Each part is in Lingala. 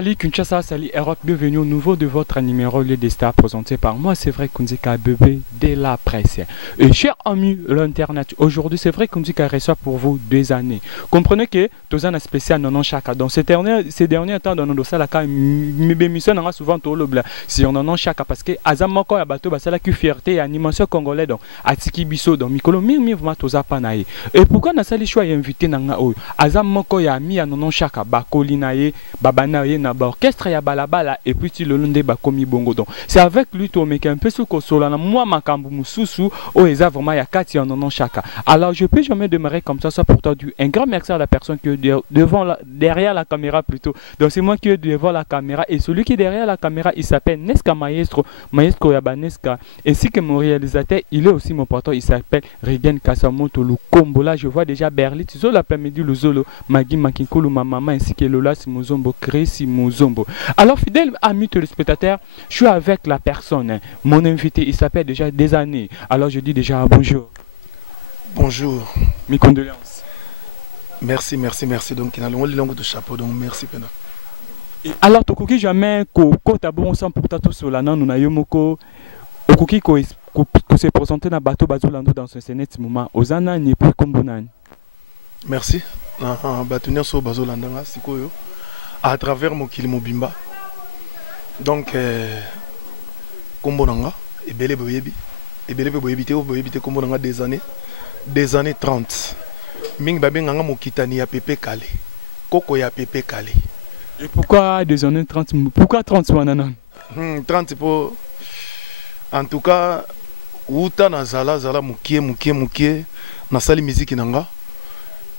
Salut Kinshasa, salut Europe, bienvenue au nouveau de votre numéro Le des Stars présenté par moi, c'est vrai Kunzika Bébé de la presse. Et cher ami l'internet, aujourd'hui c'est vrai Kunzika reçoit pour vous 2 années. Comprenez que tous un spécial non chaque. Dans ces derniers temps dans nos dossiers la mission on a souvent tout le blanc si on en a chaque parce que azamako ya bato basala ki fierté animation congolais donc atiki biso donc mikolo mi vraiment toza panaye. Et pourquoi na sali choix invité nanga oyo azamako ya mi ya non chaque bakoli na ye babana ye na orchestre ya balabala et puis le lunde bakomi bongo donc c'est avec lui to meke un peu sous kosola na moi makambu mususu o eza vraiment ya kati en non chaka. Alors je peux jamais demeurer comme ça pour toi du un grand merci à la personne qui est derrière la caméra plutôt. Donc c'est moi qui est devant la caméra et celui qui est derrière la caméra il s'appelle Neska Maestro Yabaneska ainsi que mon réalisateur il est aussi mon porteur il s'appelle Rigen Kasamoto Lukombo. Là je vois déjà Berlit Zolo l'après-midi le Zolo Magi Makinkulu ma maman ainsi que Lola Simuzombo Chris Muzombo. Alors, fidèle ami téléspectateur, je suis avec la personne. Mon invité, il s'appelle déjà des années. Alors, je dis déjà bonjour. Bonjour. Mes condoléances. Merci. Donc, il y a le long de chapeau, donc merci, Pena. Alors, tu jamais ko tabou sans pour tatou sur la nan nous n'ayomoko. Okuki ko se présenter na bateau bazolando dans ce sénat moment. Ozana n'est plus kombonan. Merci. Batunia so bazolanda sikoyo. À travers mon kili mobimba donc kombonanga ebele boyebi te kombonanga des années 30 ming babenganga mokitani ya pepe kale koko ya pepe kale. Et pourquoi des années 30 pourquoi 30 wanana 30 pour en tout cas uta na zala mukie na sali musique nanga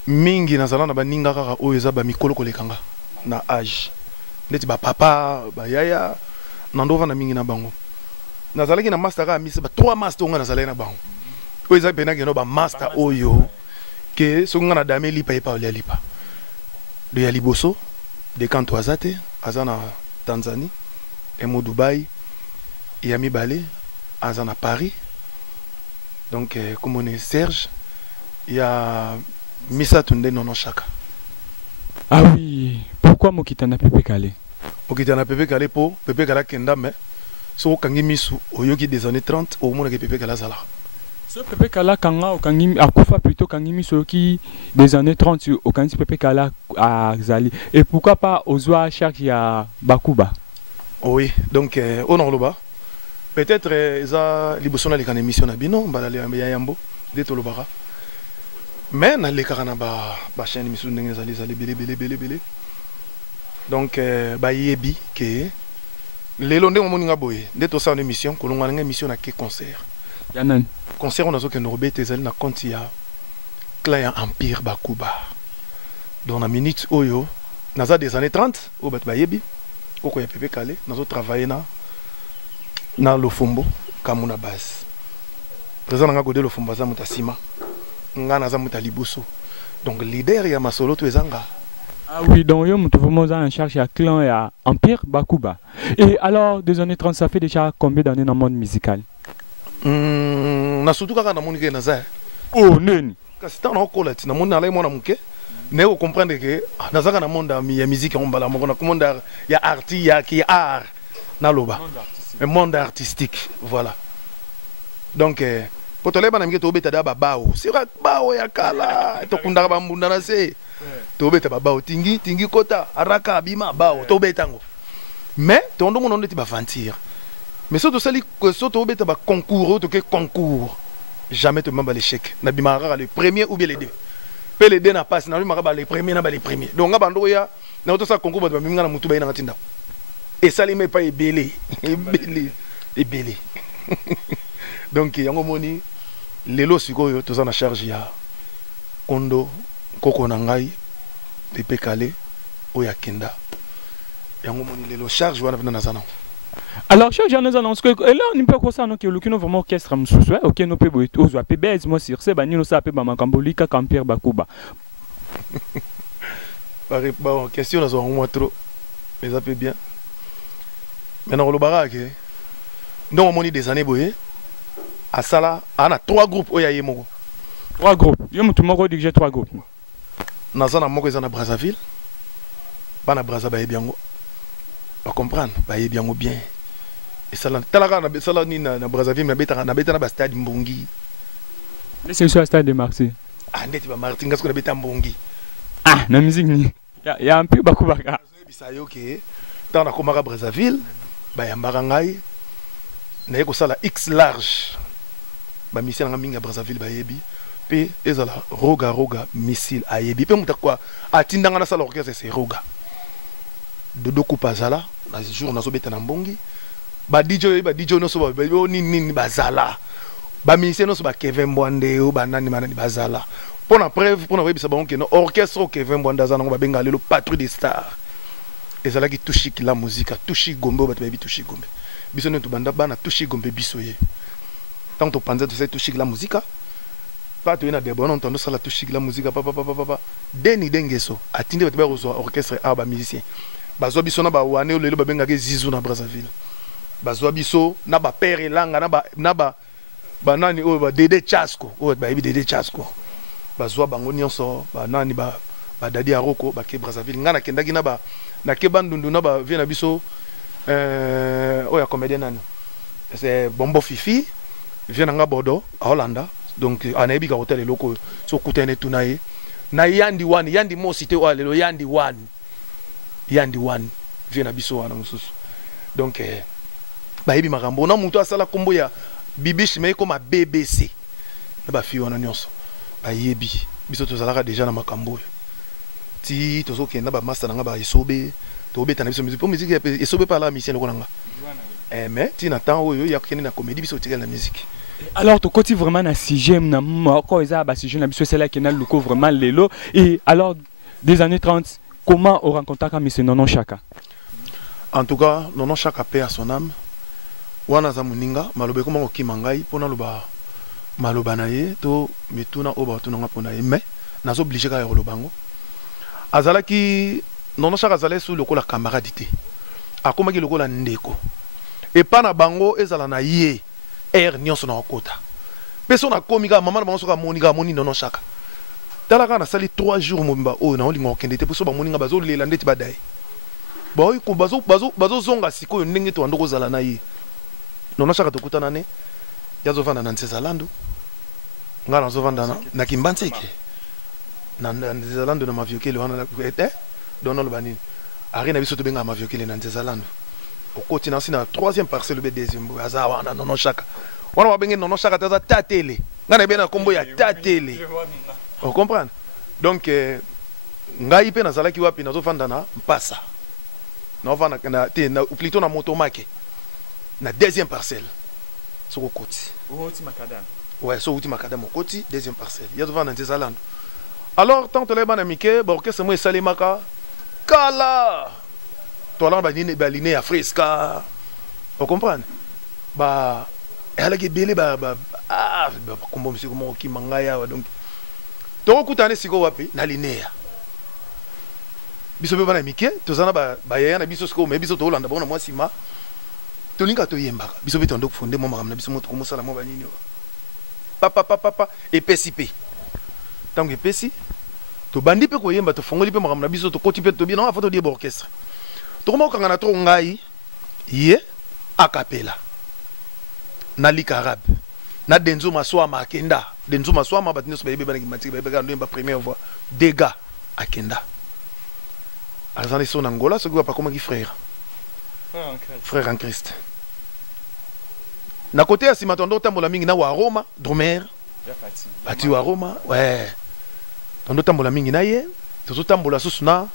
mingi na zala na baninga kaka oyo eza ba mikolo kolekanga na âge ndeti ba papa ba yaya nandova na mingi na bango nazalaki na master ka misi ba 3 master nga nazalaki na bango oyo eza pena keno ba master oyo ke so nga na dame lipa epa oli lipa de ya liboso de kanto azate azana Tanzanie emo Dubai ya mibale azana Paris donc comme on est Serge ya Misa Tunde nono chaka. Ah oui, pourquoi Mokitana Pepe Kale? Mokitana Pepe Kale po Pepe Kala kenda me so kangi misu oyoki des années 30 au monde que Pepe Kala zala. So Pepe Kala kanga o kangi akufa plutôt kangi misu qui des années 30 au kangi Pepe Kala à Zali. Et pourquoi pas Ozwa Shark ya Bakuba? Oui, donc on en loba. Peut-être eza libosona les émission na bino balale ya yambo de tolobara. Mais na lekara na ba chaîne misu ndenge zali belé donc ba yebi ke lelo ndenge moninga boye nde to sa une émission kolonga nga émission na ke concert yanan concert on a zo ke robete zali na compte ya Client Empire Bakuba dans la minute oyo naza des années 30 o bat ba yebi koko ya pepe kale nazo travailler na Lofombo kamuna base présent nga godé Lofombo za mutasima ngana za mutalibuso donc leader ya masolo to ezanga. Ah oui, donc yo mutu vraiment en charge à clan et à Empire Bakuba. Et alors des années 30 ça fait déjà combien d'années dans le monde musical? Na surtout kaka na moni ke na za. Oh neni. Kasi ta na kola ti na moni ala mona muke. Ne ko comprendre que na zaka na monde ya musique on bala moko na monde ya arti ya ki art na loba. Un monde artistique, voilà. Donc potoleba na mike to beta da babao sira bao ya kala to kundaka bambunda na se to beta babao tingi kota araka bima bao to betango mais to ndo mono ndeti ba fantir mais so to sali so to beta ba concours to ke concours jamais te mamba l'échec na bima rara le premier ou bien les deux pe les deux na passe na bima ba les premiers na ba les premiers donc nga bando ya na to sa concours ba minga na mutu ba ina ngatinda et sali me pa ebele donc yango moni lelo sikoyo toza na charge ya kondo koko na ngai pepe kale oya kenda yango moni lelo charge wana na zana. Alors chaque jour nous annonce que là on peut ça non que le kino vraiment orchestre mususu OK no pe boy ozwa pe base moi sur ce bani no sa pe ba makambolika Empire Bakuba. Bon question na zo moi trop mais ça peut bien maintenant le barake donc moni des années boye à Sala, on a 3 groupes. 3 groupes. Il y a dirigé 3 groupes. Nazana moko ezana Brazzaville. Bana Brazza ba ebiango. va comprendre ba bien ou bien et ça la ni na Brazzaville na beta na ba stade Mbongi c'est sur le stade de Marseille ah ndeti ba Martin ngasko na beta Mbongi ah na musique ni ya un peu bakubaka bisa yo ke tant na komaka Brazzaville ba yambaka ngai na yeko sala X large ba missile nga minga Brazzaville ba yebi pe ezala roga missile ayebi pe mutakwa atindanga na sala orchestre c'est roga dodo kupazala na jour na zobeta na Mbongi ba DJ no so ba nini bazala ba missile no so ba Kevin Mbwande o ba nani manani bazala pour la preuve pour na webisa ba onke no orchestre Kevin Mbwande azana ngo ba benga lelo patrouille des stars ezala ki touchi la musique touchi gombe ba tebi touchi gombe biso ne to banda bana touchi gombe biso ye tant to panza to touchi la musique pas to ina de bon entendre ça la touchi la musique papa deni dengeso atinde ba rezo orchestre a ba musicien bazo biso na ba wane lelo ba benga ke Zizou na Brazzaville bazo biso na ba père langa na ba nani o ba Dede Chasko o ba ibi Dede Chasko bazo bango nyonso ba nani ba dadi aroko ba ke Brazzaville ngana kendaki na ba na ke bandundu na ba vie na biso o ya comédien nani c'est Bombo Fifi vient nga Bordeaux à Hollanda donc anayebi ka hotel loko so kutene tunaye na yandi mo cité o lelo yandi one vient na biso wana mususu donc bayebi makambo na mutu asala kombo ya bibish me comme BBC na ba fi wana nyonso bayebi biso tozalaka déjà na makambo ti tozoke na ba master nga ba isobe to beta na biso musique pour musique isobe par la mission loko nanga mais ti na temps oyo ya kene na comédie biso tirel la musique. Alors tu côté vraiment na sixième na moko eza ba sixième na biso c'est là qui na loko vraiment lelo et alors des années 30 comment on rencontre comme monsieur Nono Chaka? En tout cas Nono Chaka paix à son âme wana za muninga malobe koma ko kimangai pona loba maloba na ye to mituna oba tunanga pona ye mais nazo obligé ka yolo bango azalaki Nono Chaka azalaki sous lokola camaradité akomaki lokola ndeko et pas na bango ezala na ye air nyonso na okota peso na komika mama na bango soka monika moni Nono Chaka talaka na sali 3 jours momba o na olinga okende te peso ba moninga bazo lela ndeti badai boy ko bazo zonga sikoyo ndenge to andoko zala na ye Nono Chaka tokutana ne yazo vanda na Nzezalando ngana zo vanda na Kimbanseke na Nzezalando na maviokele wana Donald Banini arena biso to benga maviokele na Nzezalando okoti na sina 3e parcelle be deuxième aza wana Nono Chaka wana wa benga Nono Chaka taza tatele ngana bena kombo ya tatele on comprend donc ngai pe nazalaki wapi nazo vanda na Mpasa na vanda na plutôt na Motomake na 2e parcelle soko koti Outi Makadam ouais so Outi Makadam koti 2e parcelle ya devant na Nzezalando alors tant to leba na mike ba orchestre mo esalemaka kala to la ba liné ya fresca on comprend ba ala ke bele ba kombo monsieur comment ki mangaya donc to kutane siko wapi na linéa biso be bana mike to zana ba ya na biso siko me biso to Hollanda bona moi sima to linga to yembaka biso be tondo fonde mo makamna biso mo to komosala mo banini papa et PCP tango epesi to bandi pe ko yemba to fongoli pe makamna biso to koti pe to bien na foto di orchestre to komo kanga to ngai ye akapela na likarab na Denzo Maswama akenda Denzo Maswama batino so bebe bana ki ba ba première voix dégâts akenda azali son Angola so pa comme qui frère en Christ na côté ya simatondo tambola mingi na wa Roma Dromer bati wa Roma ouais tondo tambola mingi na ye to tambola susuna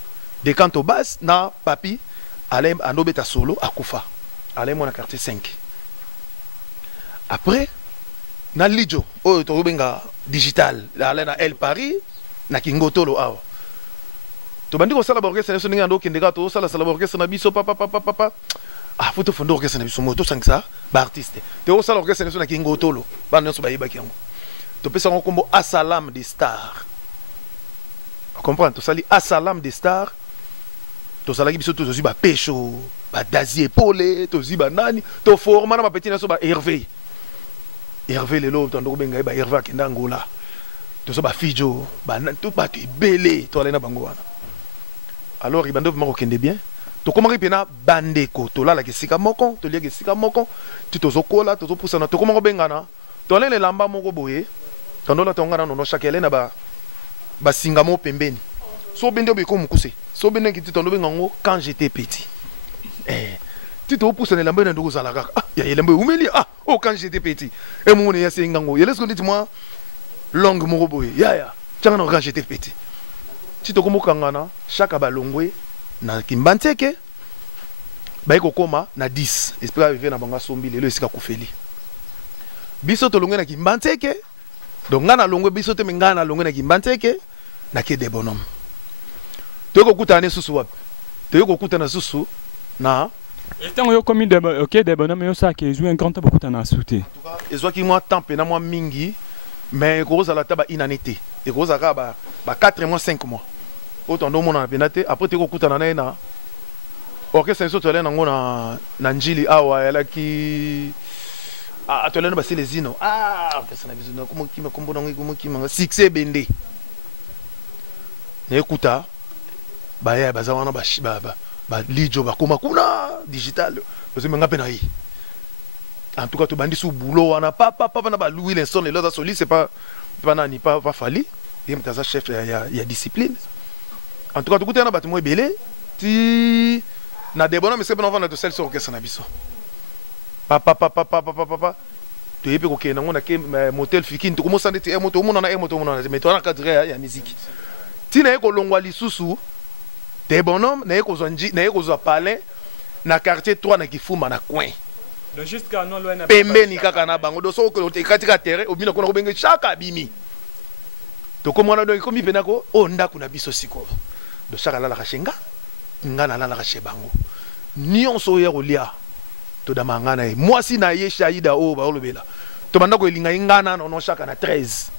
de canto basse na papi alem anobeta solo akufa alem na quartier 5 après na lijo o to benga digital la na El Paris na Kingotolo awa to bandi ko sala orchestre so ninga ndo kendeka to sala orchestre na biso papa ah faut to fondo orchestre na biso moto sangsa ba artiste te o sala orchestre na Kingotolo ba nso ba yibaki yango to pesa ngo kombo Asalam des stars on comprend to sali Asalam des stars to sala ki biso to zo ba pecho ba dazi épauler to ziba nani to forma na ba petit na so ba Hervé lelo tando benga ba Hervé akenda Angola to so ba fijo ba tout ba belé to alena bango wana alors ibando mako kende bien tokomaki pena bandeko tolalaka esika moko toliaka esika moko ti tozokola tozopusana tokomaka obengana tolele elamba moko boye tandola tongana nono chaque ele na basinga mo pembeni so bende obeko mokuse so bende kiti tondo bengango quand j'étais petit ti topusana elamba na ndoko zala kaka ya elamba umeli oh quand j'étais petit et mon ya singango yele ce qu'on dit moi longue moko boye ya tianga quand j'étais petit ti tokomokangana chaque balongwe na kimbanteke baiko koma na 10 esprit arriver na banga sombi lelo esika kufeli biso tolongwe na kimbanteke donc ngana longwe biso te ngana longwe na kimbanteke na ke de bonhomme toko kutana susu wapi toko kutana susu na etango yo komi de OK de bonhomme yo ça qui joue un grand temps beaucoup en souté en tout cas ezwa ki moi temps pena moi mingi mais ko za la taba inanité et ko za ba 4 mois 5 mois autant do mona penate après toko kutana na orchestre so tolena ngo na njili awa yala ki tolena ba selezino orchestre na bizino komo kima kombo nango komo kima succès bende na ekuta ba ya bazawana ba lijo ba koma kuna digital parce que ngapena yi en tout cas to bandi sou boulot wana papa na ba Louis Lenson et l'autre soliste c'est pas nani pas fali et mtaza chef ya discipline en tout cas to kutana batimo ebele ti na debona mais c'est bon on va de celle sur orchestre na biso papa to yepe ko kena ngona ke motel fikin to komosa ndeti moto mona na moto mona mais to na cadre ya musique ti na ko longwa lisusu de bonhomme na ko zonji na ko zo palais na quartier 3 na kifuma na coin donc jusqu'à non loin na pembeni kaka na bango do so ko te katika terrain obina ko na ko benge chaka bimi to komona do komi penako o ndako na biso siko do chaka la kashenga ngana la kashebango nyonso ya kolia to da mangana e mwasi na ye shaida o ba olobela to banda ko elinga ngana no chaka na 13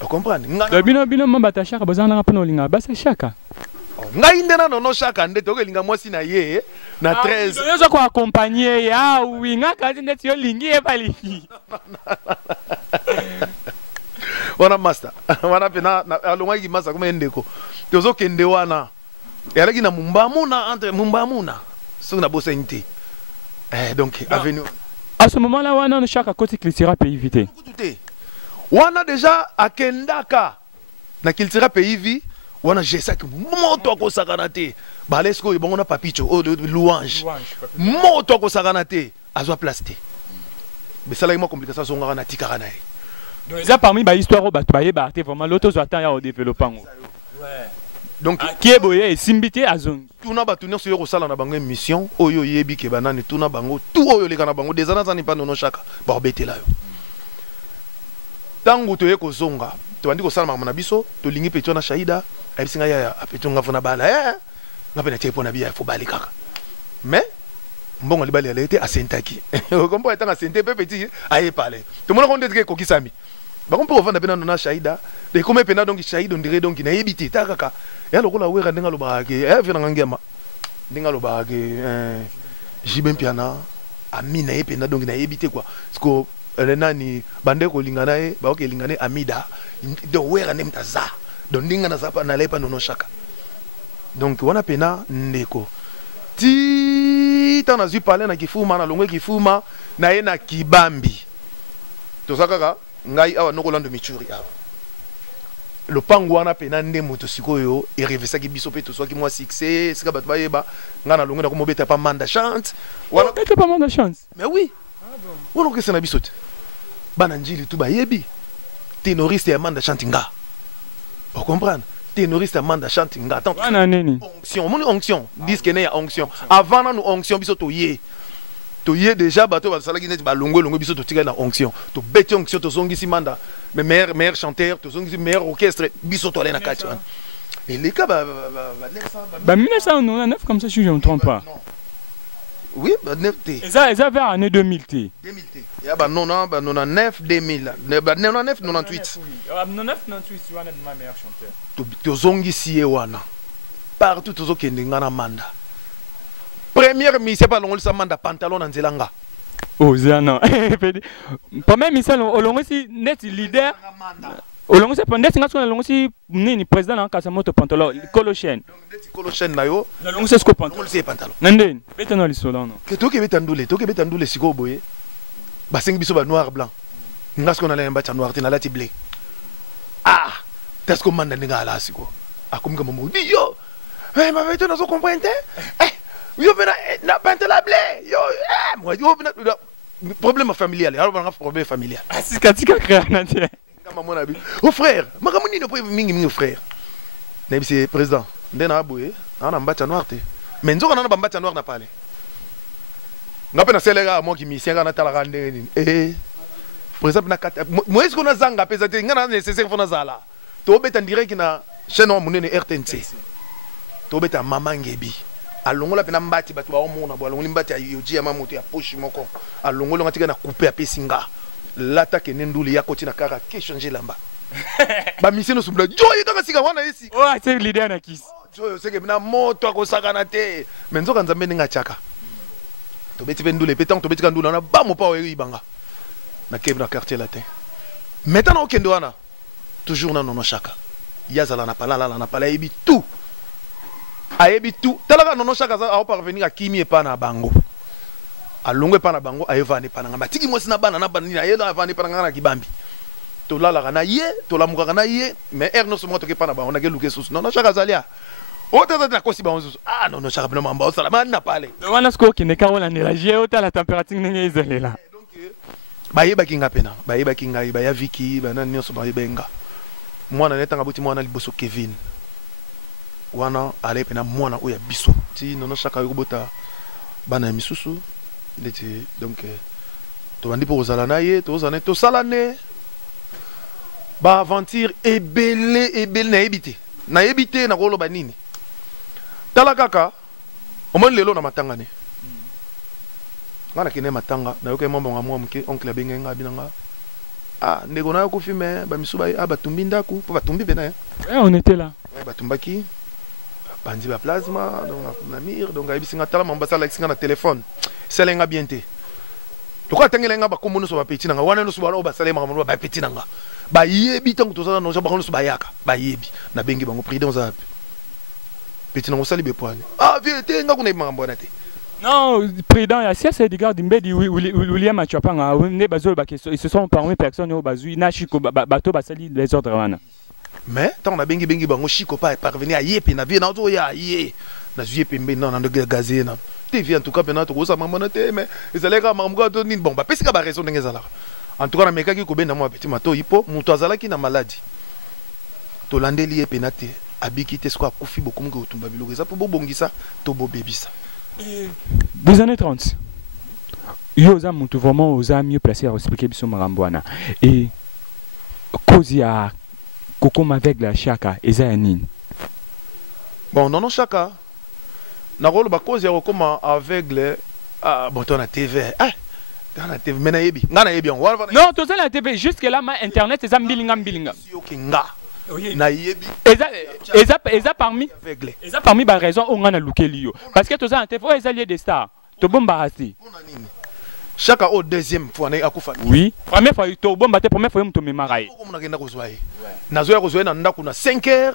o comprendre ngana bino mamba ta chaka bazana pa no linga basa chaka ngai ndena no chaka nde to elinga mwasi na ye na 13 yo zo ko accompagner ya winga kazi ndeti yo lingi e bali wana master wana pena alonga ki master kuma ndeko to zo kende wana yalaki na mumbamuna entre mumbamuna sur na bosente donc avenue à ce moment là wana chaque côté Kiltira pays vité wana déjà akendaka na Kiltira pays vi wana jesa ki moto ko sakana te balesko ibongo na papicho louange moto ko sakana te azwa plasté mais ça là il m'a complication zonga na tikara na donc ça parmi ba histoire au bato baye ba te vraiment l'auto zo attend ya au développement ouais donc qui est boye simbité à zone tuna ba tunir sur sala na bango mission oyo yebi ke banani tuna bango tout oyo leka na bango des années ani pa nono chaka ba betela yo tangu to yeko zonga to bandi ko sala na biso to lingi pecho na shaida abisinga ya apecho ngafuna bala ngape na tepo na biya fo bali kaka mais mbongo libali ala été asentaki kombo etanga senté pe petit aye parler to mona ko ndeke ko kisami ba kompo ofanda pena na shaida de comme pena donc shaida on dirait donc na yebiti ta kaka ya lokola wera ndenga lo baake vena ngangema ndenga lo baake jibem piana amina ye pena donc na yebiti quoi parce que nani bande ko lingana e ba ko lingane amida do wera nemta za donc ndinga na zapa na lepa nono shaka donc wana pena ndeko ti tana zui parler na kifuma na longwe kifuma na ye na kibambi to sakaka ngai awa noko lando michuri awa le pango wana pena nde moto sikoyo e revesaki biso pe to soki moi succès sika bato bayeba ngana longwe na ko mobeta pa manda chante wala beta pa manda chance mais oui wala ko sena biso te bana njili tu bayebi ténoriste ya manda chante nga on comprendre ténoriste amanda chante nga attends onction mon onction disque ne ya onction avant na nous onction biso to ye déjà bato ba salaki net ba longo biso to tika na onction to beti onction to zongisi manda mais meilleur chanteur to zongisi meilleur orchestre biso to na kati wana et les cas ba 1999 comme ça si je me trompe pas oui ba 9 t et ça vers année 2000 t ya ba 99 2000 ba 99 98 99 98 wana ma meilleur chanteur to zongisi wana partout to zokende ngana manda première mise pas longolisa manda pantalon na nzelanga oh ça non pas même ça olongo si net leader olongo se pande singa sona longo si nini président na kasa moto pantalon kolo chaîne ndeti kolo chaîne na yo na longo se sko pantalon ngol se pantalon nandeni beta na lisolo no ke to ke beta ndule siko boye ba sengi biso ba noir blanc ngasko na lemba cha noir tina lati blé ah t'est-ce que manda ninga ala siko akomika mamu di yo ma veto na so comprendre yo bena na pantalon blé yo moi yo bena problème familial alors on a problème familial asikatika créana tie maman abi oh frère makamuni no mingi frère na c'est président ndena aboye ana mbacha noir te mais nzoka na mbacha noir na pale ngape na selega mo ki misenga na tala kande ni président na kata moi est-ce qu'on a zanga pesa te ngana nécessaire fona zala to beta direct na chaîne o munene RTNC to beta mama ngebi alongola pena mbati batu ba omona bo alongoli mbati ya yoji ya mamoto ya poche moko alongola ngatika na couper ya pesinga lata ke nenduli ya koti na kara ke changer lamba ba mission no subla joye kaka sika wana esi oh c'est l'idée na kisi joye seke na moto akosaka na te menzoka nzambe ninga chaka to beti vendule petant to beti kandula na ba mo pa oyi banga na kebe na quartier latin maintenant okendo wana toujours na nono chaka yazala na pala yebi tout ayebi tout talaka nono chaka za au parvenir à kimi epa na bango alongwe pa na bango ayevani pa na ngamba tiki mwasi na bana ni ayelo avani pa na ngana kibambi to lala kana ye to lamuka kana ye mais erno so moto ke pa na bango na ke luke susu nono chaka zalia o tata na kosi bango susu ah nono chaka bino mamba o sala na pale donc wana sko ki ne ka wala ne la je ota la température nenge isolé là donc bayeba kinga pena bayeba kinga baya viki bana nyoso bayebenga mwana netanga buti mwana liboso Kevin wana ale pena mwana oya biso ti nono chaka yobota bana misusu ndeti donc to bandi pour ozala na ye to ozana to salane ba aventure ebele na ebite na koloba nini tala kaka omoni lelo na matanga ne ngana kine matanga na yoke mambo ngamwa mke oncle bengenga binanga ah ndeko na ko filme ba misuba batumbi ndaku po batumbi bena on était là batumbaki bandi ba plasma donc na mire donc ayibisinga tala mambasa la singa na téléphone selenga bien te lokwa tengelenga ba komono so ba petit nanga wana no so ba salema ba ba petit nanga ba yebi tango to sala no so ba kono so ba yaka ba yebi na bengi bango prudence za petit nango sali be poane ah vie te nga kuna mambo na te non président ya sia c'est digard mbedi William Achapanga ne bazo ba ils se sont parmi personnes au bazu na chiko bato basali les ordres wana mais tant na bengi bango chiko pas parvenir à yepe na vie na to ya ye na zuye pembe na de gazé na te vie en tout cas pena to ça maman na te mais ezaleka mamgo to nini bon ba pesika ba raison ndenge ezalaka en tout cas na mekaki ko benda mo petit mato ipo muto azalaki na maladie to landeli yepe na te abiki te sko akufi bokomu ke utumba biloko eza po bobongisa to bobebisa des années 30 yo za mutu vraiment oza mieux placé à expliquer biso marambwana et cause ya kokoma avec la chaka eza ya nini bon non chaka na rôle ba cause ya kokoma aveugle ah bon ton TV dans la TV mena yebi ngana yebi on non to la TV jusque là ma internet eza mbilinga nga na yebi eza parmi ba raison on ngana lukeli yo parce que to za TV eza lié des stars to bomba asi chaque au deuxième fois na akufa oui première fois to bomba te première fois to memarai ko mona kenda ko zoaye nazo ya ko zoaye na ndaku na 5h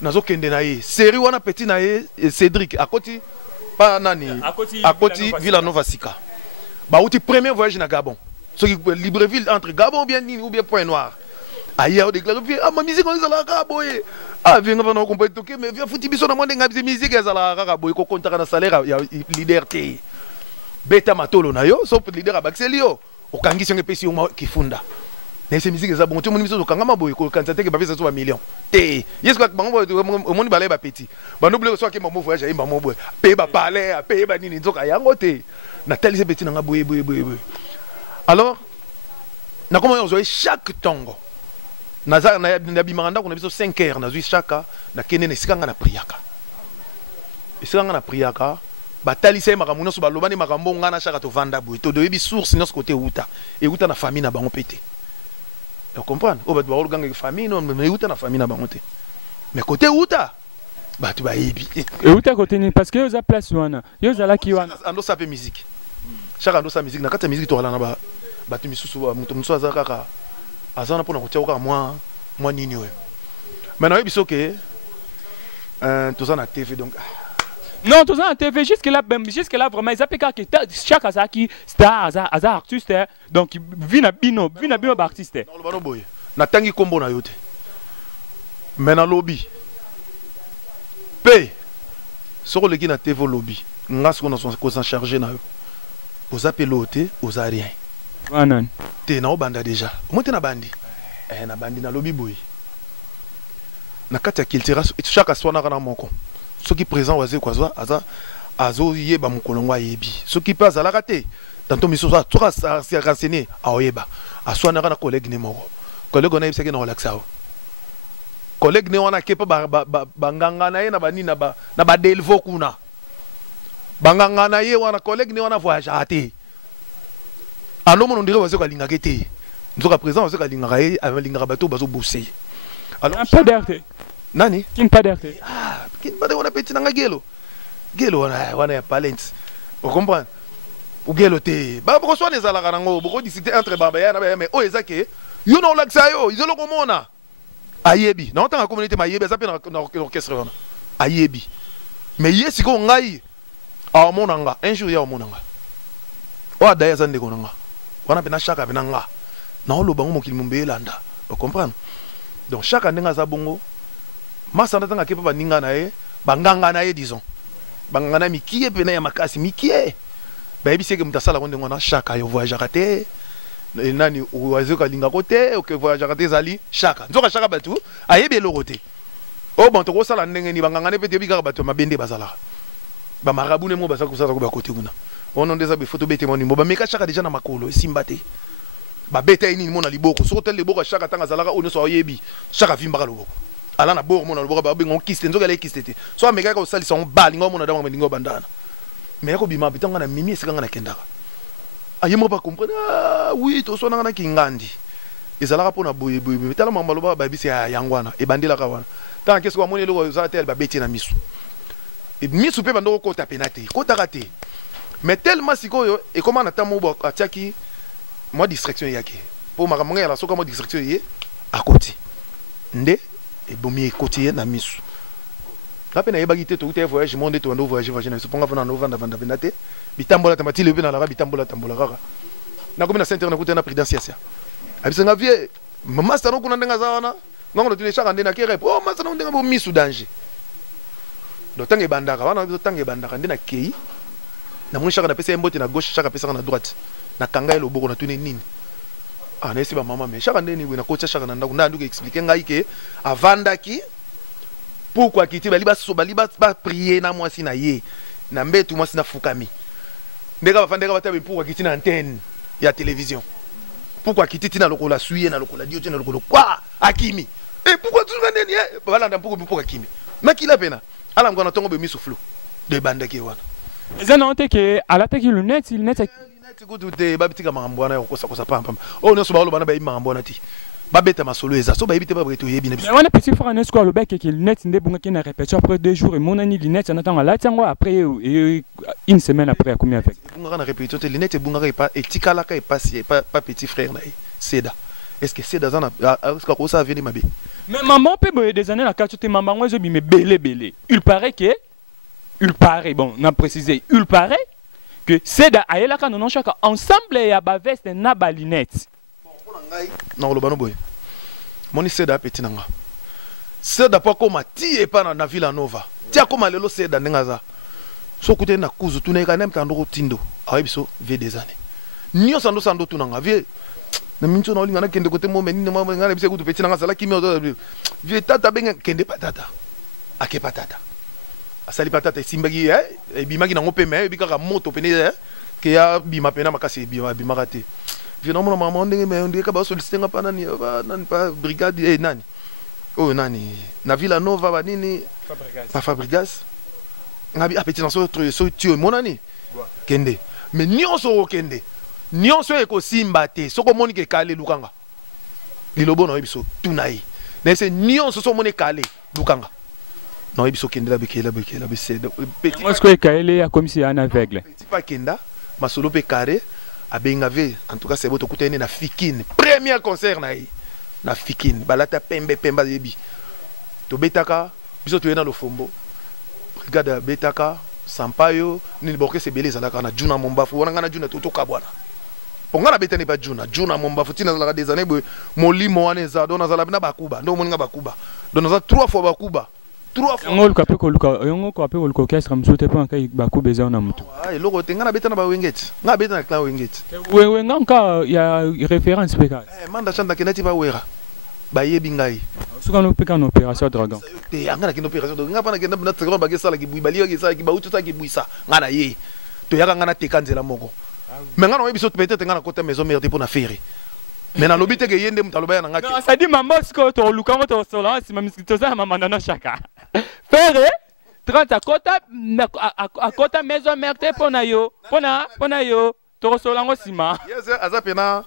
nazo kende na ye série wana petit na ye Cédric akoti pa nani akoti Villanova Sika ba outi premier voyage na Gabon ce qui Libreville entre Gabon bien nini ou bien Point Noir aïe au déclaré ah ma musique on ezala ka boye ah viens on va comprendre toke mais viens futi biso na monde ngabi musique ezala ka boye ko contrat na salaire ya leader te beta matolo na yo so leader abaxeli yo okangisi nge pesi yo kifunda na ese musique ezala bon tu moni biso okangama boye ko kanza te ke ba pesa so ba million te yes ko bango omoni balai ba petit ba no blé so ke mamo voyage imba mo boye pe ba palais pe ba nini nzoka yango te na tel se petit na boye alors na comment on joue chaque tango na bimanda kuna biso 5h na zui chaka na kenene sikanga na priaka isikanga na priaka batalisa makambo nyonso balobani makambo ngana chaka to vanda boy to doyebi source nyonso côté uta et uta na famille na bango pété tu comprends o ba ba ganga famille non mais uta na famille na bango te mais côté uta ba tu ba yebi et uta côté ni parce que yo za place wana yo za la ki wana ando sa pe musique chaka ando sa musique na kata musique to ala na ba tu misusu muto muso azaka azana pona kotia oka moi moi nini ouais. Maintenant il biso que tout ça na TV donc. Non, tout ça na TV jusque là vraiment ils appellent que chaque azaki star azar artiste donc vina bino artiste. Non le bano boy. Na tangi kombo na yote. Maintenant lobby. P. Sur le qui na TV lobby. Ngas qu'on s'en charger na yo. Aux appeloté aux ariens. Wanan. Te na obanda déjà. Moi te na bandi. Na bandi na lobby boy. Na kati ya kiltira chaque soir na kana moko. Ceux qui présent waze kwa azo yeba mukolongo yebi. Ceux qui passe à la raté. Tantôt miso ça tout ça renseigné a oyeba. Aswa na kana collègue ne moko. Collègue on a yebseke na relaxa. Collègue ne wana kepa banganga na ye na bani na ba delvo kuna. Banganga na ye wana collègue ne wana voyage até. Alo mon ndire waze kwa linga kete. Nzoka présent waze kwa linga ye avec linga bato bazo bosser. Alors pas d'RT. Nani? Kin pas d'RT. Ah, kin pas de wana petit nanga gelo. Gelo wana ya talent. Vous comprenez? Ou gelo te. Ba boko so les ala kanango, boko discuter entre baba ya na ba mais o ezake. You know like ça yo, izolo komona. Ayebi. Na ntanga communauté ma yebi, ça pe na orchestre wana. Ayebi. Mais yesi ko ngai. A monanga, un jour ya monanga. O daya zande ko nanga. Wana pe na shaka pe nanga. Na olo bango mokili mumbe landa. Vous comprenez? Donc chaque année nga za bongo. Masana tanga kepa baninga na ye, banganga na ye disons. Banganga na mikie pe na ya makasi mikie. Ba yebi seke mutasala konde ngona shaka yo voyage raté. Nani oazo ka linga kote o ke voyage raté zali shaka. Nzoka shaka batu ayebi elorote. O bon to kosala ndenge ni banganga ne pete bika batu mabende bazala. Ba marabu ne mo basa kusala ko ba kote kuna. Ono ndeza be photo bete moni mo ba meka shaka déjà na makolo esimbate. Ba bete ini mo na liboko. So tel liboko shaka tanga zalaka ono so yebi. Shaka vimbaka loboko. Ala na bor mo na loboko ba bengo kiste nzoka le kiste te. So ameka ko salisa on bali ngo mo na dawa ndingo bandana. Mais ko bima bitanga na mimi esika ngana kendaka. Ayemo pas comprendre. Ah oui, to so na kingandi. Ezalaka pona boye boye. Tala mamba loba ba bisi ya yangwana e bandila ka wana. Tant qu'est-ce ko moni lo za tel ba beti na misu. Et misu pe bando ko ta penate. Ko ta raté. Mais tellement sikoyo et comment na tamo bo atiaki moi distraction yake. Pour makamonga ya la soka moi distraction yé à côté. Nde et bomi côté na misu. La peine yeba gité tout voyage monde to ndo voyage na so ponga fona no vanda vanda penate. Bitambola tamati le na la bitambola tambola kaka. Na komi na center na kuta na présidentielle. Abisenga vie mama stano kuna ndenga zawana. Ngongo tule chaka ndena kere. Oh masa na ndenga bo misu danger. Do tange bandaka wana do tange bandaka ndena kei. Na moni chaka na pesa mbote na gauche chaka pesa na droite. Na kanga elo boko na tuni nini. Ah na esi ba mama me chaka ndeni na kocha chaka na ndako ndandu expliquer ngai ke avandaki pourquoi kiti bali ba prier na mwasi na ye na mbetu mwasi na fukami ndeka bafandeka batabe pourquoi kiti na antenne ya télévision pourquoi kiti tina lokola suye na lokola dio tina lokola kwa akimi et pourquoi tu ngandeni bala nda pourquoi akimi makila pena ala ngona tongo be misuflu de bandaki wana ezana onteke alataki lunette kutu babitika mambo wana kosa pam oh no so ba lo bana ba mambo na ti babeta masolo eza so bayibite ba breto yebi na biso wana petit frère na square le bec que lunette nde bunga kina répétition après 2 jours et mon ani lunette en attendant là tiango après une semaine après combien avec bunga na répétition te lunette bunga pas etikala ka pas petit frère na Seda est-ce que Seda zana est-ce que ça vient mabe mais maman peut des années la carte te maman moi je me belé il paraît bon on a précisé il paraît que Seda ayela ka non chaka ensemble ya ba veste na ba lunette non le bano boy moni Seda petit nanga Seda pas comme ti e pa na Villa Nova tia comme lelo Seda ndengaza so kute na kuzu tuneka nem tando tindo ayibiso vie des années nio sando tunanga vie na mincho na olinga na kende kote mo menine mama ngana bise kutu petit nanga sala kimi vie tata benga kende patata ake patata asali patata simbagi e bimaki na ngope me bikaka moto pene ke ya bima pena makasi bima raté viens non maman ndenge me ndenge ka ba solliciter nga pa nani pa brigade nani oh nani na Villa Nova ba nini Fabrigas ngabi apeti na so tio monani kende mais nyonso kende nyonso eko simba te soko moni ke kale lukanga lilobo na biso tunai na se nyonso so moni kale lukanga na biso kende la bekela bese petit moi ce que kale ya comme si un aveugle petit pas kenda masolo pe carré abengave en tout cas c'est beau to kutene na fikine premier concert na na fikine balata pembe pemba yebi to betaka biso to yena lofombo brigade betaka sampayo ni boke se beleza la kana juna mombafu wana ngana juna to kabwana pongana betani ba juna mombafu tina la des années molimo wana za dona za la bina bakuba ndo moninga bakuba dona za 3 fois bakuba 3 fois ngol kape ko luka yongo ko ape ko orchestre msote pa kai bakuba za na mutu ah loko tenga na betana ba wengeti nga betana kla wengeti we nganga ya référence peka manda chanda kenati ba wera ba yebi ngai suka no peka no opération dragon te anga na opération dragon nga pa na kenda na tsaka ba gesala ki buibali ki sala ki ba utu ta ki buisa nga na ye to yaka nga na tekanzela moko mais nga no yebi so peut-être nga na kota maison mère pour na faire mais na lobi te ke yende mutaloba na ngaki non ça dit maman sko to luka mo to sola si mami to za mama na chaka faire 30 à kota maison mère te pona yo pona yo to sola ngo sima yes azapena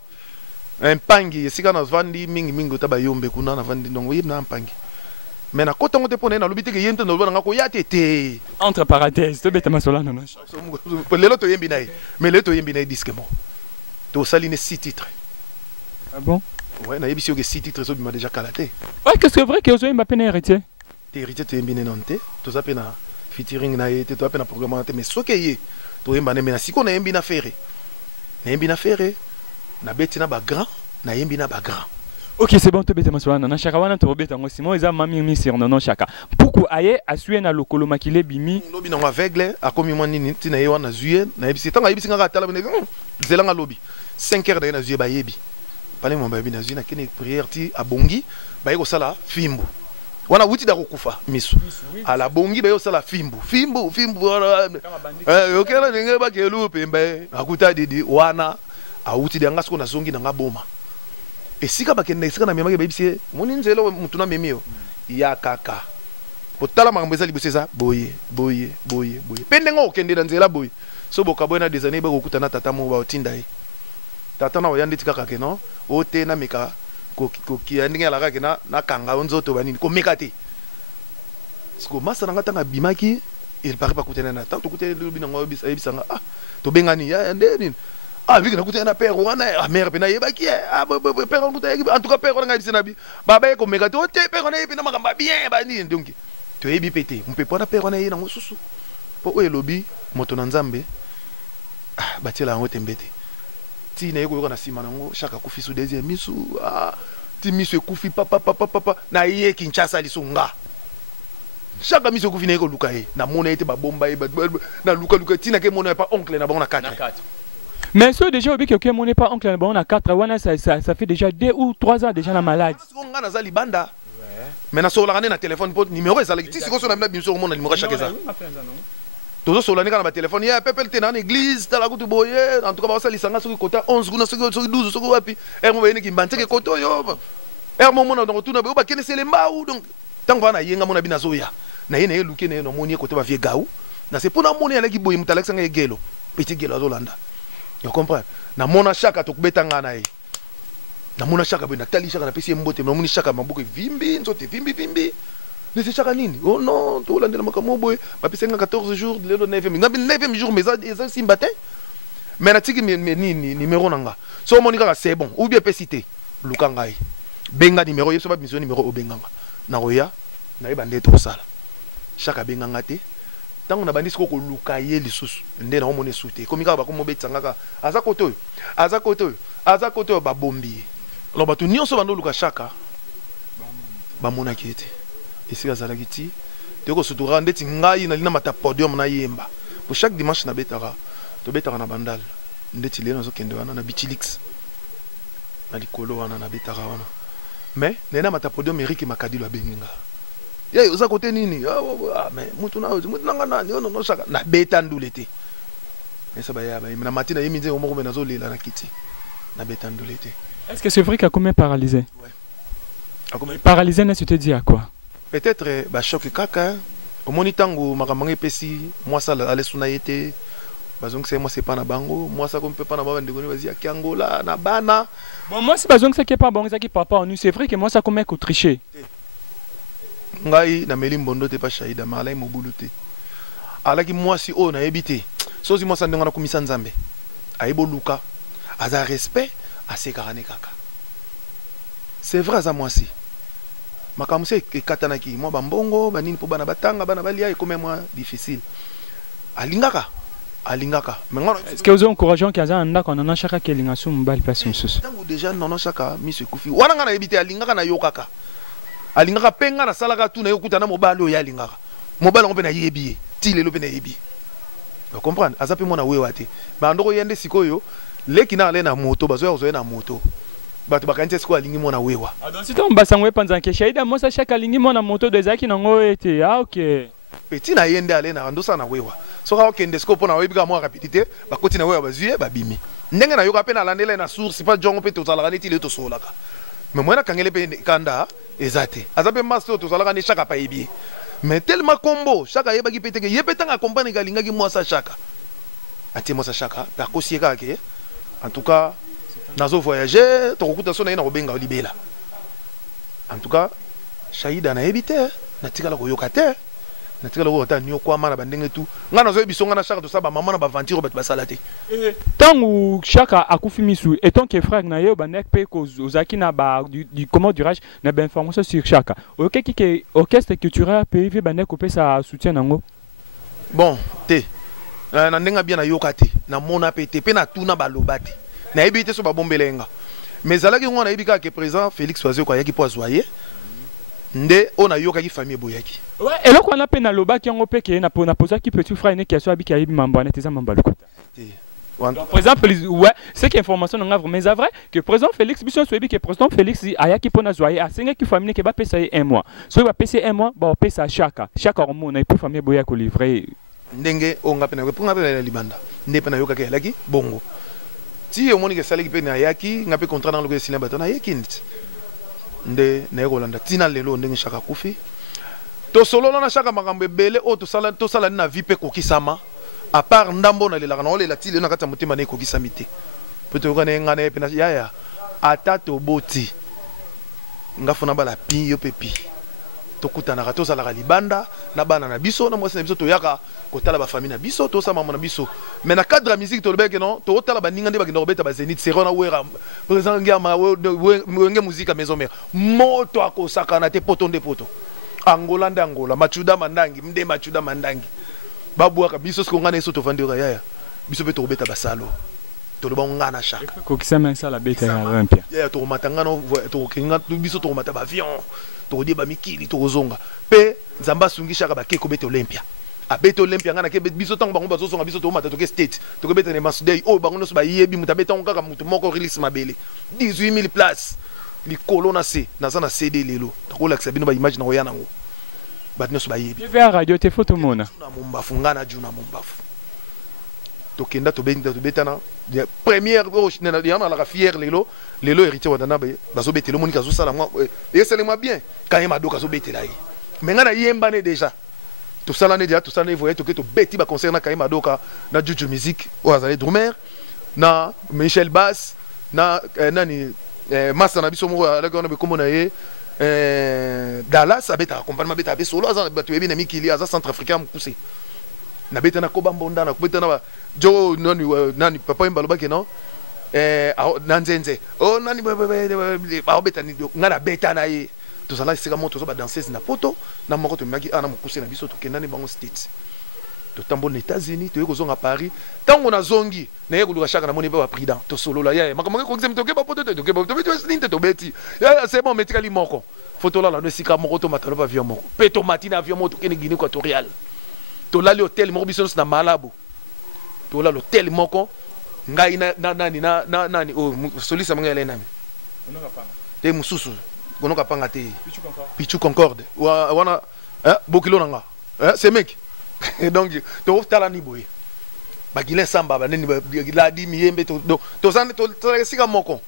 mpangi esika na vandi mingi mingi ta ba yombe kuna na vandi ndongo yebna mpangi mais na kota ngote pona na lobi te ke yende no lobana ngako ya tete entre parenthèses to beta masola na lelo to yembi nae mais lelo to yembi nae disque mo to saline 6 titres. Ah bon? Ouais, na yebisi que 6 titres so bima déjà kalaté. Ouais, qu'est-ce que c'est vrai que Ozo Mbappé n'est héritier? T'es héritier te yembi nante, to zape na featuring na yete, to ape na programme mais soke ye, to yemba na mena siko na yembi na ferré. Na yembi na ferré, na beti na ba grand, na yembi na ba grand. Ok, c'est bon, tu bête masoana na chaka wana to bête ngo Simon eza mami mi sur non chaka. Puku aye asue na lokolo makile bimi. Lobi na aveugle, a komi mo nini tina ye wana zuye, na yebisi tanga yebisi nga tala bene. Zelanga lobi. 5 heures na zuye ba yebi. Pale mo ba yebi na zuye na kene prière ti abongi, ba yeko sala fimbu. Wana wuti da kokufa misu. Ala bongi ba yeko sala fimbu. Fimbu okela ninge ba kelu pembe. Akuta didi wana a wuti da ngasko na zongi na ngaboma. Esika bakende esika na memake bayebisi moni nzelo mutu na memio ya kaka potala makambo eza liboso eza boye pende ngo okende na nzela boye so bokaboye na des années bakokuta na tata mo baotinda ye tata na oyandi tikaka ke no ote na meka koki ya ndenge alaka ke na kanga nzoto banini komeka te siko masa nanga tanga bimaki il paraît pas kutena na tant kutena bina ngo ebisanga ah to bengani ya ndeni ah vu que na kutena père wana ah mère pena yebaki ah père on kutena en tout cas père on nga bisina bi baba ye komeka to te père on ye pena makamba bien bani donc to yebi pété on peut pas na père on ye na ngosusu po o elobi moto na nzambe ah batela ngo tembete ti na yeko na sima nango chaka kufi su deuxième misu ah ti misu kufi papa na ye Kinshasa lisunga chaka misu kufi na yeko luka ye na mona ete ba bomba ye na luka ti na ke mona pas oncle na bon na 4. Mais ceux déjà au que mon n'est pas oncle bon à 4 wana ça fait déjà 2 ou 3 ans déjà la malade. On a zali banda. Mais na so la na téléphone pour numéro ça si ko so na bina biso mon numéro chaque ça. Tozo so la na ba téléphone ya pepel te na église ta la kutu boye en tout cas ba sali sanga so kota 11 kuna so 12 so wapi. Er mo yene ki mbante ke koto yo. Er mo mona donc tuna ba kene c'est les mbau donc tant va na yenga mona bina so ya. Na yene luke ne no moni koto ba vie gaou. Na c'est pour na moni ala ki boye mutalexa nga gelo. Petit gelo azolanda. Tu comprends? Na mona chaka to kubeta ngana ye. Na mona chaka be na tali chaka na pesi mbote na moni chaka mabuke vimbi nzote vimbi. Ne c'est chaka nini? Oh non, to la ndela makamo boy. Ba pesi nga 14 jours lelo 9e. Na 9e jour mais ça simbate. Mais na tiki nini numéro nanga. So moni kaka c'est bon. Ou bien pesité. Luka ngai. Benga numéro yeso ba mission numéro obenganga. Na roya na yeba ndeto sala. Chaka benga ngate. Tant on a bandit ko luka ye lisusu nde na omone sute komika ba ko mobetsanga ka aza koto ba bombi lo batu nyonso bando luka chaka ba mona kete esika zala kiti te ko sutura ndeti ngai na lina mata podium na yemba pour chaque dimanche na betara to betara na bandal ndeti leno zo kende wana na bichilix na likolo wana na betara wana mais nena mata podium Eric Makadilo abenginga ya uza kote nini ah mais mutu nanga nani no chaka na beta ndulete esa ba ya ba na matina yemi nze omo na zo lela na kiti na beta ndulete. Est-ce que c'est vrai qu'il a combien paralysé? Ouais. A combien paralysé na tu te dis à quoi? Peut-être ba choc kaka au monitango makamanga pesi moi ça aller suna yete bazong c'est moi c'est pas na bango moi ça comme peut pas na baba ndeko ni bazi ya Kiangola na bana bon moi c'est bazong ça qui est pas bon ça qui papa on c'est vrai que moi ça comme ko tricher ngai na meli mbondo te pa shaida malai mobuluté alaki mwasi o na ebité sozi mwasa ndonga na kumisa nzambe aibo luka aza respect asekarane kaka c'est vrai aza mwasi makambo se ekatanaki mwa bambongo banini mpo bana batanga bana balia ekome mwa difficile alingaka est-ce que vous encourageons kaza ndako na chaka kelinga su mbali place mususu tango déjà nono chaka miso ekufi wana nga na yebite alingaka na yokaka alingaka penga na salaka tu na yokuta na mobali oyo alingaka mobali ngo pe na yebi ti lelo pe na yebi vous comprenez aza pe mona wewa te ba ndoko yende sikoyo leki na ale na moto bazo ya na moto bato bakanisi siko alingi mona wewa donc c'est un basango panza ke shaida mosa chaka alingi mona moto de zaki nango ete ah OK petit na yende ale na ndosa na wewa soka okende siko pona webika mwa rapidité bakoti na wewa bazuye babimi ndenge na yoka pe na landela na source pas jongo pe tozalaka neti le tosolaka mais moi na kangele pe kanda ezate azape master tozalaka ne chaka pa yebi mais tellement combo chaka yebaki pe teke yepetanga compagnie galingaki moi sa chaka ati moi sa chaka pa kosieka ke en tout cas nazo voyager tokokuta so na ina kobenga libela en tout cas shaida na yebite na tikala koyoka te na tikala ko ta nyo kwa mana bandenge tu nga nazo yebiso nga na chaka to saba mama na ba ventire bat basala te tangu chaka akufi misu et ton que frère na yo banek pe ko ozaki na ba du comment dirais-je na ba information sur chaka OK qui orchestre culturel PV banek ko pe sa soutien nango bon te na ndenga bien na yoka te na mona pe te pe na tuna balobate na yebite so ba bombelenga mais zalaki ngona yebika ke président Félix Oazé ko yaki po azoyer nde ona yoka ki famille boyaki ouais et là qu'on a pe na lobaki ngo pe ke na posa ki petit frère ne ki aso abiki ayebi mambo na teza mambo lukuta par exemple ouais c'est que information nga vraiment mais c'est vrai que président Félix biso so yebi que président Félix ayaki pona zoyer asenga ki famille ke ba pesa un mois so ba pesa un mois ba pesa chaka hormone et pour famille boya ko livrer ndenge onga pe na ko nga pe na libanda nde pe na yoka ke laki bongo ti omoni ke salaki pe na yaki nga pe contrat dans le cinéma batona yaki nde na Rolanda tina lelo ndenge chaka kufi to solo na chaka makambo ebele o to sala na vie pe kokisama à part ndambo na lelaka na olela ti lelo na kata motema na kokisami te pe to kana ngana pe na yaya ata to boti ngafuna bala pi yo pepi to kutana ka to sala libanda na bana na biso na mwasi na biso to yaka kotala ba famille na biso to sama na biso mais na cadre de musique to lebeke non to otala ba ninga nde ba kinobeta ba zenith serona wera président ngama wenge musique maison mère moto akosaka na te poto nde poto Angola nde Angola machuda mandangi mde machuda mandangi babwaka biso siko ngana eso to vandira yaya biso pe to obeta basalo to loba ngana shaka ko kisama ça la beta ya Olympia yaya to matanga no to kinga biso to mata ba avion to di ba mikili to zonga pe nzamba sungisha ka ba ke ko beta Olympia abeta Olympia ngana ke biso tango bango bazo zonga biso to mata to ke state to ko beta ne masudei o bango no so ba yebi mutabeta ngaka mutu moko release mabele 18000 places li kolona se na sana CD lelo to ko lakisa bino ba image na oyana ngo bat no so ba yebi vers radio te photo mona na mumbafu ngana juna mumbafu to kenda to beta na première yana la fière lelo héritier wadana bazo betelo monika zo sala moi et c'est moi bien quand il m'a do kazo betela yi mais ngana yemba ne déjà to sala ne déjà to sala ne voyait to ke to beti ba concert na Kaima Doka na Juju Music o azali drummer na Michel Bass na nani Massa na biso mo ala ko na be komona ye Dallas abeta accompagnement beta be solo azali batu ebi na mikili aza centrafricain mukuse na beta na koba mbonda na beta na jo nani papa mbaloba ke non nanzenze oh nani ba beta ni ngana beta na ye to sala sika moto so ba danseuse na poto na moko to maki ana mukuse na biso to kendani bango state to tambo na États-Unis to yeko zonga Paris tango na zongi na yeko luka chaka na moni ba prudent to solo la ya makamanga ko exemple to ke ba poto to ke ba to beto slinte to beti ya c'est bon metikali moko photo la no sika moko to matalo ba avion moko pe to matina avion moto ke ni Guinée équatoriale to lali hotel moko biso na Malabo to la l'hôtel moko ngai na nani o solisa manga ele nani onoka panga te mususu onoka panga te Pichu Concorde wana bokilo nanga c'est mec donc to tala ni boy bagile samba ba neni la di miyembe to zane to sika moko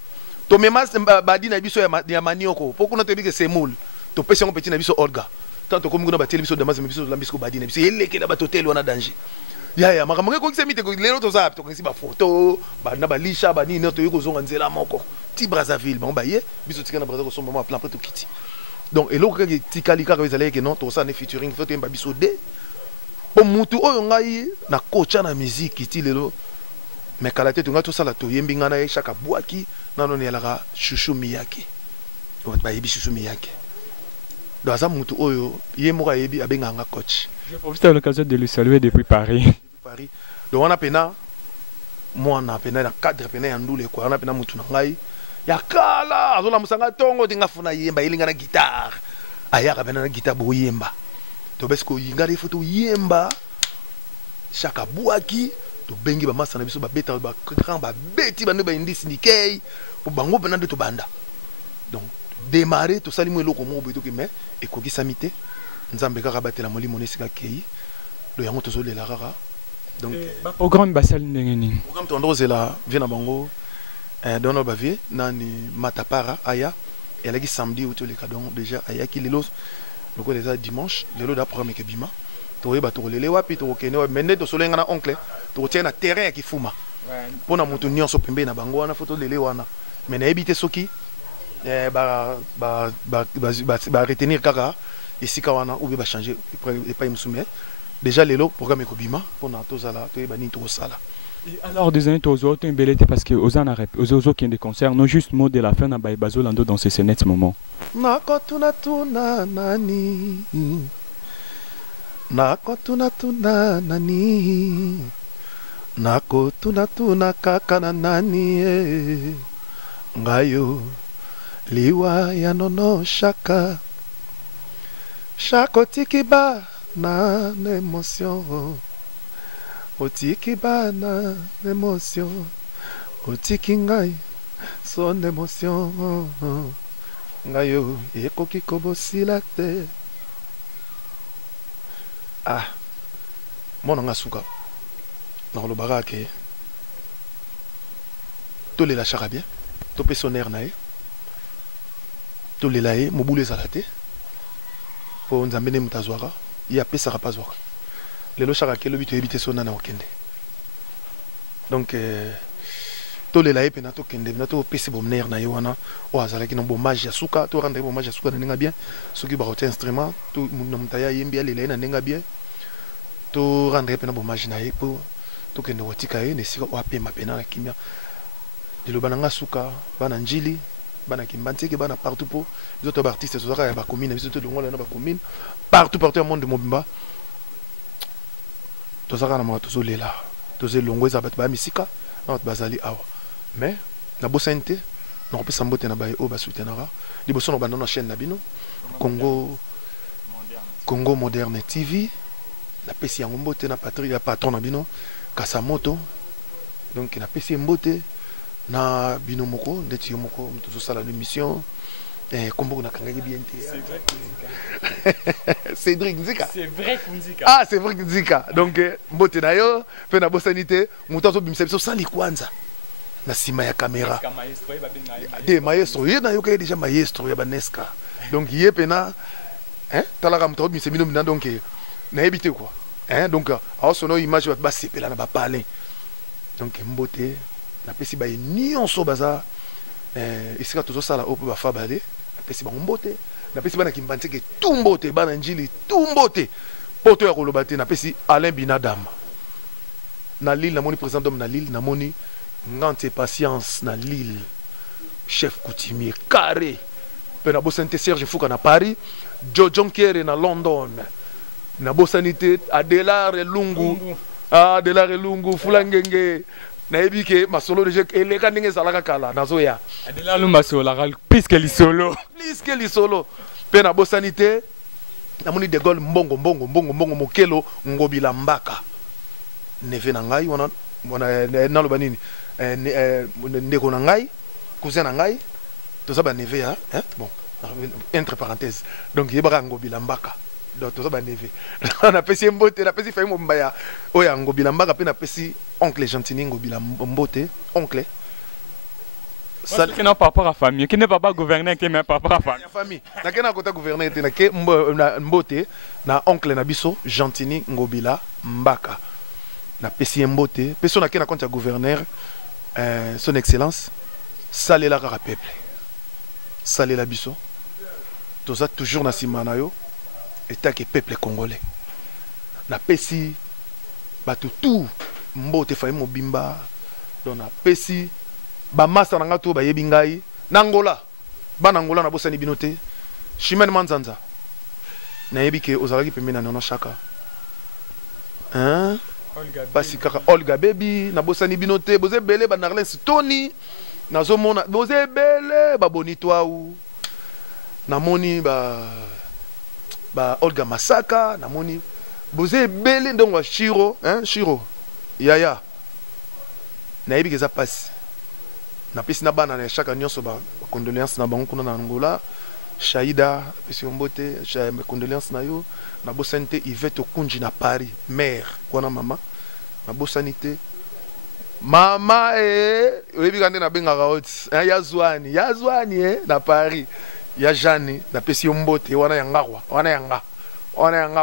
to memas badi na biso ya manioko poko na to bike semul to pesi ngo petit na biso Olga tanto komi kuna bateli biso damas biso la biso badi na biso eleke na ba hotel wana danger ya makamanga ko kisemite ko lelo to za to kisi ba photo ba na ba lisha ba ni to yiko zonga nzela moko ti Brazzaville ba ye biso tika na Brazzaville ko somba ma plan to kiti donc eloko ke tikali ka bezale ke non to ça ne featuring photo mba biso de po mutu oyo ngai na kocha na musique ti lelo mais kala te to nga to sala to yembi ngana ye chaka bwaki nano ne la chouchou miyaki bayebi susu miyake donc aza mutu oyo ye moko ayebi abenganga coach. Je profite de l'occasion de le saluer depuis Paris. Donc wana pena mwana pena na cadre pena ya ndule kwa wana pena mutu na ngai ya kala azola musanga tongo dinga funa yemba ilinga na guitare ayaka pena na guitare bo yemba to besko yingari foto yemba chaka buaki to bengi ba masa na biso ba beta ba grand ba beti ba ne ba indi syndicate po bango pena de to banda donc démarrer to sali mo eloko mo beto ke mais ekoki samite nzambe kaka batela molimo nesika kei do yango to zolela kaka donc programme basali ndenge nini programme tondo zela vient na bango dono ba vie nani matapara aya elaki samedi ou le donc déjà aya ki lelo loko les dimanche lelo da programme ke bima to yeba to lele wapi to kene mende to solenga na oncle to tia na terrain ya kifuma pona mutu nyonso pembe na bango wana foto lele wana mais na ebité soki retenir kaka esika wana ou ba changer et pas musume déjà lelo programme ko bima pona to zala to yeba ni to sala. Alors des années aux autres belete parce que aux anarep aux autres qui des concerts non juste mot de la fin na bazo lando dans ces net moment nakotuna tuna nani nakotuna tuna nani nakotuna tuna kaka na nani ngayo liwa ya nono shaka shako tikiba na émotion otiki bana émotion otiki ngai son émotion ngayo ekoki kobosila te mona nga suka nakolobaka ke tolela chaka bien topesa honneur na ye tolela ye mobulu ezala te po nzambe nde moto azwaka ye apesaka mpe azwaka lelo chaka kelobi toyebi te so nana okende donc tolela ye mpena tokende mpena topesi bomner na ye wana oyo azalaki na bomage ya suka to rendre bomage ya suka na ndenge bien soki bakotia instrument na moto aye ayembi alela ye na ndenge bien to rendre mpena bomage na ye mpo tokende kotika ye na esika oyo apema mpena na kimia liloba na nga suka bana njili bana kimbanteke bana partout mpo biso to baartiste tozalaka ya bacommune na biso to longola na bacommune partout ya monde mobimba tozalaka na maka tozolela tozelongo eza bato bayamisika na bato bazali awa mais nabosani te nakopesa mbote na baye oyo basoutenaka liboso na banda na chaîne na bino Congo Moderne TV napesi yango mbote na patron na bino Kasamoto donc napesi ye mbote na bino moko ndeti yo moko tozosala l'émission kombo nakangaki bien te Cédric Nzika c'est vrai Nzika c'est vrai Nzika donc mbote na yo pe na bosani te moto azobimisa biso sali kwanza na sima ya caméra de maestro ye na yo kaya déjà maestro ya baneska donc ye pena talaka moto azobimisa bino mina donc nayebi te quoi donc aosono image bato basepela na bapale donc mbote napesi baye nyonso baza esika tozosala oyo mpe bafa bale napesi bango mbote napesi bana kimbanzeke tu mbote bana njili tu mbote poto ya koloba te napesi Alain Binadam na Lille namoni président d'homme na Lille namoni Ngante Patience na Lille chef coutumier carré mpe nabosani te Serge Fuka na Paris Jojon Kere na London nabosani te Adelare Lungu Fulangenge nayebi ke masolo de jek eleka ndenge ezalaka kala nazoya adela lumba solaka puisque lisolo mpe nabosani te namoni de Gaulle mbongo mokelo ngobila mbaka neve na ngai wana naloba nini ndeko na ngai cousin na ngai toza baneve ya bon entre parenthèse donc yebaka ngobila mbaka donc toza baneve napesi ye mbote napesi fai mobimba ya oyo ya ngobila mbaka mpe napesi oncle Gentini ngobila mbote oncle ça qui n'a pas rapport à famille qui n'est pas gouverner qui n'est pas rapport à famille na kena kota gouverner te na ke mbote na oncle na biso Gentini ngobila mbaka na pesi mbote peso na kena compte ya gouverneur son excellence salela kaka peuple salela biso toza toujours na sima na yo état que peuple congolais na pesi bato tout mbote fai mobimba donc na pesi ba masa na ngato ba yebi ngai na Angola bana ngola na bosani bino te Chimène Manzanza nayebi ke ozalaki pembeni na Nono Chaka hein pasi kaka Olga Baby na bosani bino te boze bele ba Narlin Tony nazomona boze bele ba bonitwa ou namoni ba Olga Masaka namoni boze bele ndongo Shiro hein Shiro Yaya nayebi ke za pasi na pesi na bana na Chaka nyonso ba condoléances na bango kuna na Angola Shaida pesi mbote mes condoléances na yo na bosante Yvette Okunji na Paris mère kwana mama na bosanité mama oyebi kande na benga raot ya zwani na Paris ya Jane na pesi mbote wana yanga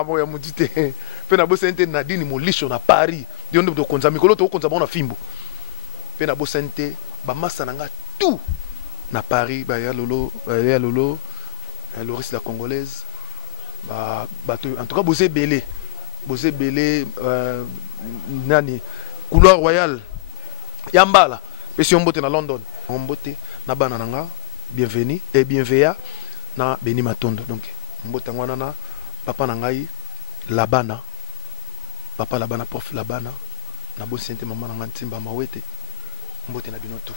mo ya mutite pe na bosante Nadine Molisho na Paris dio ndo to konza mikolo to konza bona fimbo pe na bosante ba masa nanga tout na Paris ba ya lolo Loris la Congolaise en tout cas Bosé Belé nani couloir royal Yambala pesi mbote na London mbote na bana nanga bienvenue et bienveya na Beni Matondo donc mbote ngwana na papa na ngai Labana papa Labana prof Labana na bosente maman na ntimba mawete mbote na binoto.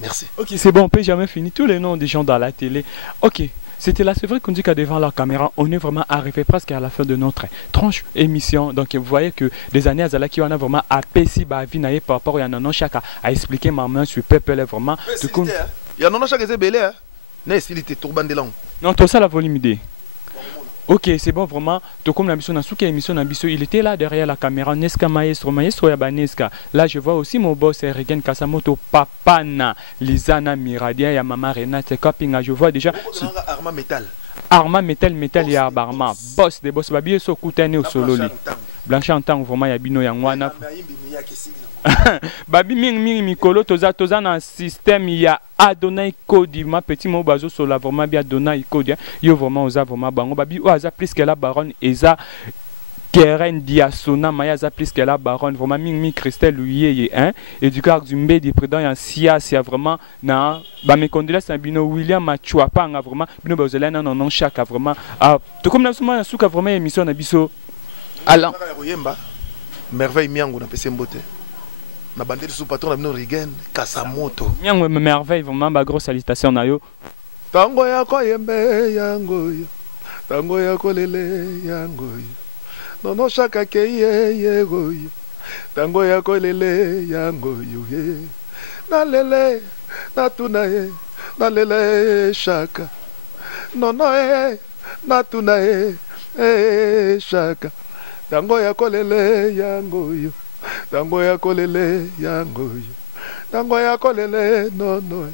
Merci. Ok, c'est bon, on peut jamais finir tous les noms des gens dans la télé. Ok, c'était là, c'est vrai qu'on dit qu'à devant la caméra, on est vraiment arrivé presque à la fin de notre tranche émission. Donc vous voyez que des années à Zala qui on a vraiment apaisé ma vie par rapport à Nono Chaka à expliquer ma main sur Peuple vraiment. Il y a Nono Chaka c'est belé hein. N'est-ce qu'il était turban de langue. Non, tout ça la volume idée. Ok, c'est bon, vraiment. Tout comme la mission il était là derrière la caméra. Neska maestro Yabaneska. Là, je vois aussi mon boss, Regen Kasamoto, Papana, Lizana Miradia, ya Mama Renate Kapinga. Je vois déjà. Arma Metal. Arma Metal, ya Barma. Boss des boss, Babi, Sokutane au Sololi. Blanche en temps, vraiment, Yabino Yangwana. Babi Ming Mikolo, Toza na système, il y a Adonai Kodi, ma petit mot bazo sur la vraiment bien Adonai Kodi. Yo vraiment osa vraiment bango. Babi oza plus que la baronne Eza Keren Diasona Maya za plus que la baronne vraiment Ming Christelle Louier hein. Et du cas du mbé du président en Sia c'est vraiment na ba me condoléances bino William Machuapa vraiment bino bazolana non chaque vraiment tout comme na suma suka vraiment émission na biso. Alors merveille miango na pese mbote. Na bandeli sous patron na bino Rigen Kasamoto. Miango merveille vraiment ba grosse salutation na yo. Tango ya ko yembe yango yo. Tango ya ko lele yango yo. Nono Chaka ke ye go yo. Tango ya ko lele yango yo ye. Na lele na tuna ye. Na lele Chaka. Nono na tuna ye. Chaka. Tango ya ko lele yango yo. Tango ya kolele yango yo. Tango ya kolele no no.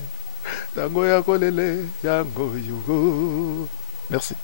Tango ya kolele yango yo. Merci.